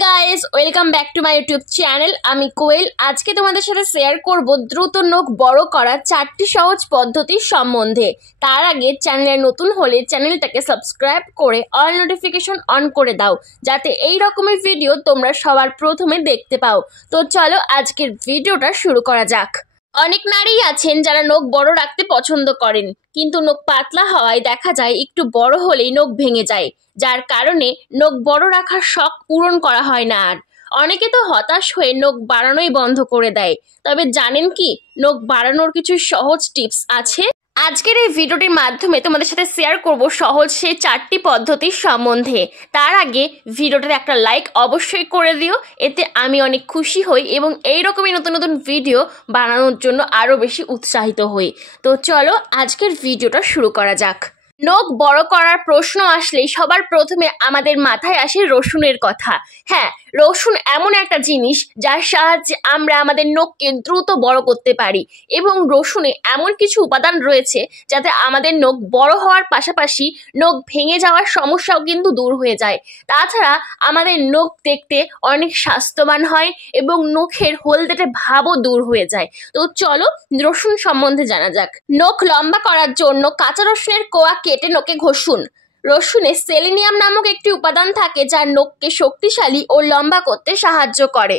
Guys, welcome back to my YouTube channel. আমি কোয়েল। আজকে তোমাদের সাথে শেয়ার করব দ্রুত নখ বড় করার 4টি সহজ পদ্ধতির সম্বন্ধে। তার আগে চ্যানেলে নতুন হলে চ্যানেলটাকে সাবস্ক্রাইব করে অল নোটিফিকেশন অন করে দাও, যাতে এই রকমের ভিডিও তোমরা সবার প্রথমে দেখতে পাও। তো চলো আজকের ভিডিওটা শুরু করা যাক। অনেক নারী আছেন যারা নখ বড় রাখতে পছন্দ করেন, কিন্তু নখ পাতলা হওয়ায় দেখা যায় একটু বড় হলেই নখ ভেঙে যায়, যার কারণে নখ বড় রাখার শখ পূরণ করা হয় না। আর অনেকে তো হতাশ হয়ে নখ বাড়ানোই বন্ধ করে দেয়। তবে জানেন কি, নখ বাড়ানোর কিছু সহজ টিপস আছে। আজকের এই ভিডিওটির মাধ্যমে তোমাদের সাথে শেয়ার করব সহজ সেই 4টি পদ্ধতির সম্বন্ধে। তার আগে ভিডিওটার একটা লাইক অবশ্যই করে দিও, এতে আমি অনেক খুশি হই এবং এই রকমই নতুন নতুন ভিডিও বানানোর জন্য আরও বেশি উৎসাহিত হই। তো চলো আজকের ভিডিওটা শুরু করা যাক। নখ বড় করার প্রশ্ন আসলেই সবার প্রথমে আমাদের মাথায় আসে রসুনের কথা। হ্যাঁ, রসুন এমন একটা জিনিস যার সাহায্যে আমরা আমাদের নখকে দ্রুত বড় করতে পারি, এবং রসুনে এমন কিছু উপাদান রয়েছে যাতে আমাদের নখ বড় হওয়ার পাশাপাশি নখ ভেঙে যাওয়ার সমস্যাও কিন্তু দূর হয়ে যায়। তাছাড়া আমাদের নখ দেখতে অনেক স্বাস্থ্যবান হয় এবং নখের হলদেটে ভাবও দূর হয়ে যায়। তো চলো রসুন সম্বন্ধে জানা যাক। নখ লম্বা করার জন্য কাঁচা রসুনের কোয়া কেটে নখে ঘষুন। রসুনে সেলিনিয়াম নামক একটি উপাদান থাকে যা নখকে শক্তিশালী ও লম্বা করতে সাহায্য করে।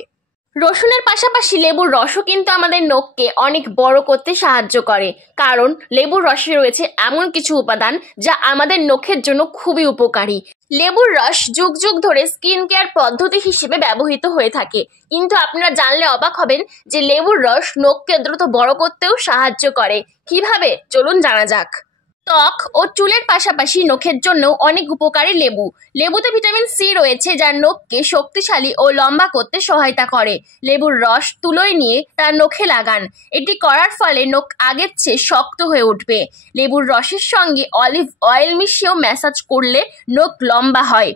রসুনের পাশাপাশি লেবুর রসও কিন্তু আমাদের নখকে অনেক বড় করতে সাহায্য করে, কারণ লেবুর রসে রয়েছে এমন কিছু উপাদান যা আমাদের নখের জন্য খুবই উপকারী। লেবুর রস যুগ যুগ ধরে স্কিন কেয়ার পদ্ধতি হিসেবে ব্যবহৃত হয়ে থাকে, কিন্তু আপনারা জানলে অবাক হবেন যে লেবুর রস নখকে দ্রুত বড় করতেও সাহায্য করে। কিভাবে, চলুন জানা যাক। ত্বক ও চুলের পাশাপাশি নখের জন্য অনেক উপকারী লেবুতে ভিটামিন সি রয়েছে যা নখকে শক্তিশালী ও লম্বা করতে সহায়তা করে। লেবুর রস তুলোয় নিয়ে তার নখে লাগান। এটি করার ফলে নখ আগের চেয়ে শক্ত হয়ে উঠবে। লেবুর রসের সঙ্গে অলিভ অয়েল মিশিয়েও ম্যাসাজ করলে নখ লম্বা হয়।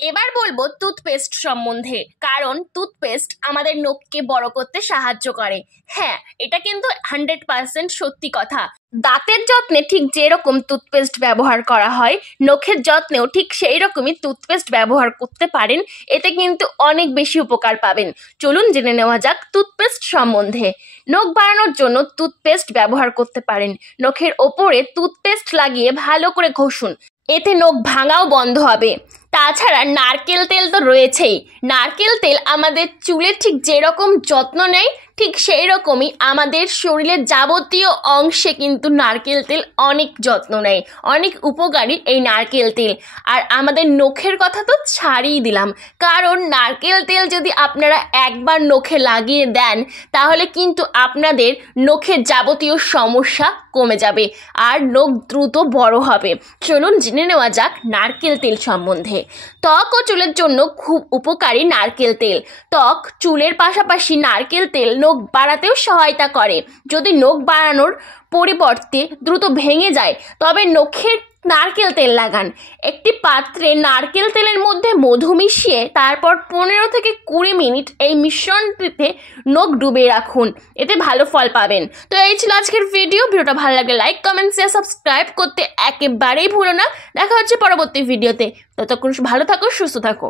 এবার বলবো টুথপেস্ট সম্বন্ধে, কারণ টুথপেস্ট আমাদের নখকে বড় করতে সাহায্য করে। হ্যাঁ, এটা কিন্তু 100% সত্যি কথা। দাঁতের যত্নে ঠিক যেরকম টুথপেস্ট ব্যবহার করা হয়, নখের যত্নেও ঠিক সেই রকমই টুথপেস্ট ব্যবহার করতে পারেন। এতে কিন্তু অনেক বেশি উপকার পাবেন। চলুন জেনে নেওয়া যাক টুথপেস্ট সম্বন্ধে। নখ বাড়ানোর জন্য টুথপেস্ট ব্যবহার করতে পারেন। নখের ওপরে টুথপেস্ট লাগিয়ে ভালো করে ঘষুন, এতে নখ ভাঙাও বন্ধ হবে। তাছাড়া নারকেল তেল তো রয়েছেই। নারকেল তেল আমাদের চুলের ঠিক যেরকম যত্ন নেয়, ঠিক সেই রকমই আমাদের শরীরের যাবতীয় অংশে কিন্তু নারকেল তেল অনেক যত্ন নেয়। অনেক উপকারী এই নারকেল তেল। আর আমাদের নখের কথা তো ছাড়িয়ে দিলাম, কারণ নারকেল তেল যদি আপনারা একবার নখে লাগিয়ে দেন, তাহলে কিন্তু আপনাদের নখের যাবতীয় সমস্যা কমে যাবে আর নখ দ্রুত বড় হবে। চলুন জেনে নেওয়া যাক নারকেল তেল সম্বন্ধে। ত্বক ও চুলের জন্য খুব উপকারী নারকেল তেল। ত্বক, চুলের পাশাপাশি নারকেল তেল নখ বাড়াতেও সহায়তা করে। যদি নখ বাড়ানোর পরিবর্তে দ্রুত ভেঙে যায়, তবে নখের নারকেল তেল লাগান। একটি পাত্রে নারকেল তেলের মধ্যে মধু মিশিয়ে তারপর 15 থেকে 20 মিনিট এই মিশ্রণটিতে নখ ডুবিয়ে রাখুন, এতে ভালো ফল পাবেন। তো এই ছিল আজকের ভিডিওটা ভালো লাগলে লাইক, কমেন্ট, শেয়ার, সাবস্ক্রাইব করতে একেবারেই ভুলো না। দেখা হচ্ছে পরবর্তী ভিডিওতে। ততক্ষণ ভালো থাকো, সুস্থ থাকো।